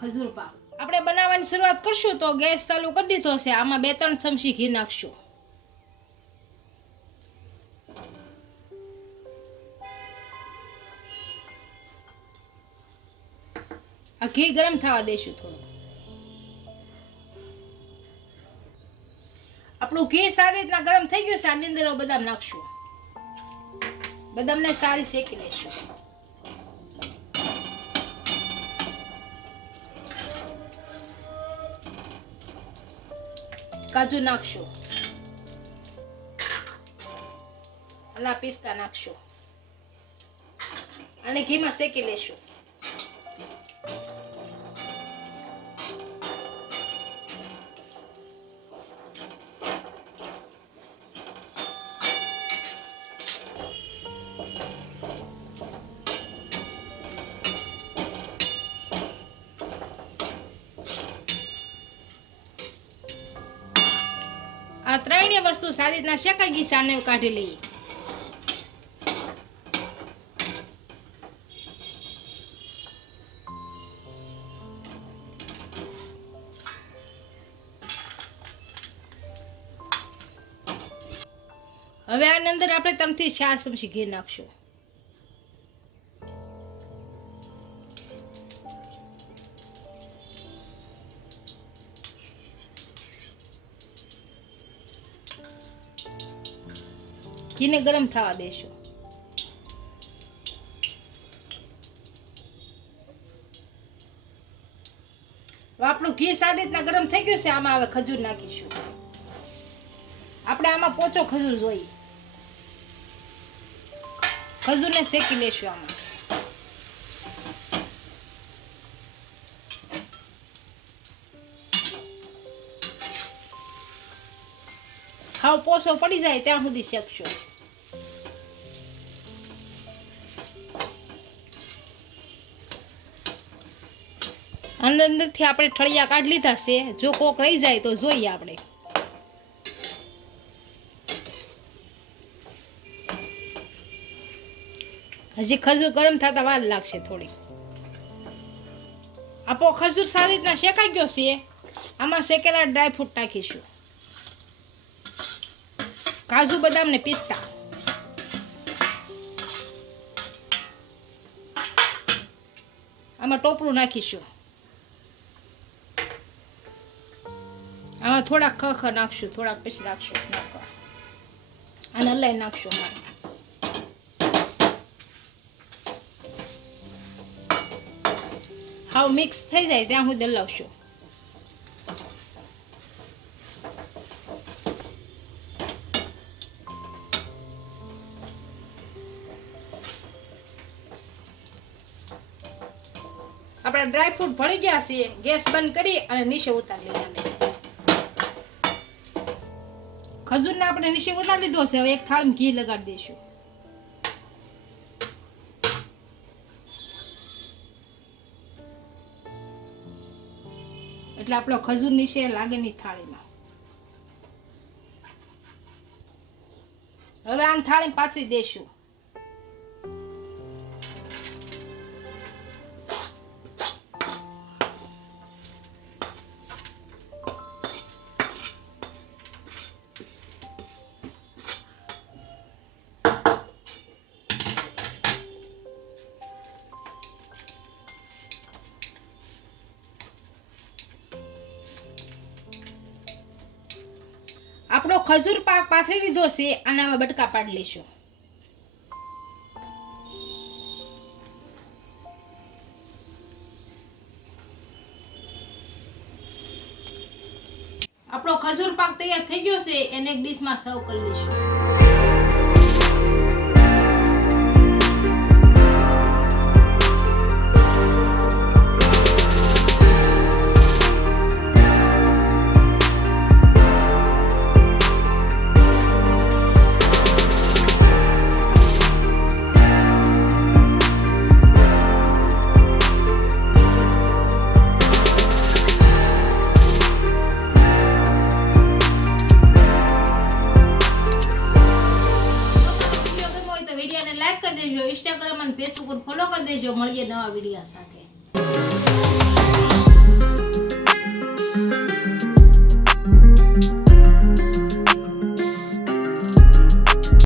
ખજૂર પાક આપણે બનાવવાની શરૂઆત કરશું તો ગેસ ચાલુ કરી દીધો છે. આમાં 2-3 ચમચી ઘી નાખશું. આ ઘી ગરમ થવા દેશું થોડું. આપણું ઘી સારી રીતના ગરમ થઈ ગયું છે. આની અંદર બદામ નાખશું. બદામને સારી શેકી લઈશું. કાજુ નાખશું અને પિસ્તા નાખશું અને ઘીમાં શેકી લેશું. આ ત્રણેય વસ્તુ સારી રીતના શેકાઈ ગઈ છે. આને કાઢી લઈએ. હવે આની અંદર આપણે 3 થી 4 ચમચી ઘી નાખશું. ઘીને ગરમ થવા દેશું. આપણું ઘી સારી રીતના ગરમ થઈ ગયું છે. આમાં હવે ખજૂર નાખીશું. આપણે આમાં પોચો ખજૂર જોઈએ. ખજૂરને શેકી લેશું. આમાં હાવ પોસો પડી જાય ત્યાં સુધી શેકશું. અંદરથી આપણે ઠળિયા કાઢી લીધા છે. જો કોક રહી જાય તો જોઈએ આપણે. હજી ખજૂર ગરમ થતા વાર લાગશે થોડી. આપણો ખજૂર સારી રીતના શેકાઈ ગયો છે. આમાં શેકેલા ડ્રાયફ્રૂટ નાખીશું. કાજુ બદામ ને પિસ્તા. આમાં ટોપરું નાખીશું. આમાં થોડાક ખખ નાખશું. થોડાક પછી નાખશું. અને હલાઈ નાખશું. હાવ મિક્સ થઈ જાય ત્યાં સુધી હલાવશું. આપણા ડ્રાયફ્રૂટ ભળી ગયા છે. ગેસ બંધ કરી અને નીચે ઉતારી લઈએ. ખજૂરને આપણે નીચે ઉતારી લીધો છે. હવે એક થાળમાં ઘી લગાડી દઈશું. એટલે આપણો ખજૂર નીચે લાગે નહીં થાળીમાં. હવે આમ થાળી પાથરી દઈશું. આપણો ખજૂર પાક પાથરી લીધો છે. અને આમાં બટકા પાડી લઈશું. આપણો ખજૂર પાક તૈયાર થઈ ગયો છે. એને એક ડીશમાં સર્વ કરી લઈશું. ઇન્સ્ટાગ્રામ અને ફેસબુક પર ફોલો કરી દેજો. મળીએ નવા વિડીયો સાથે. છે.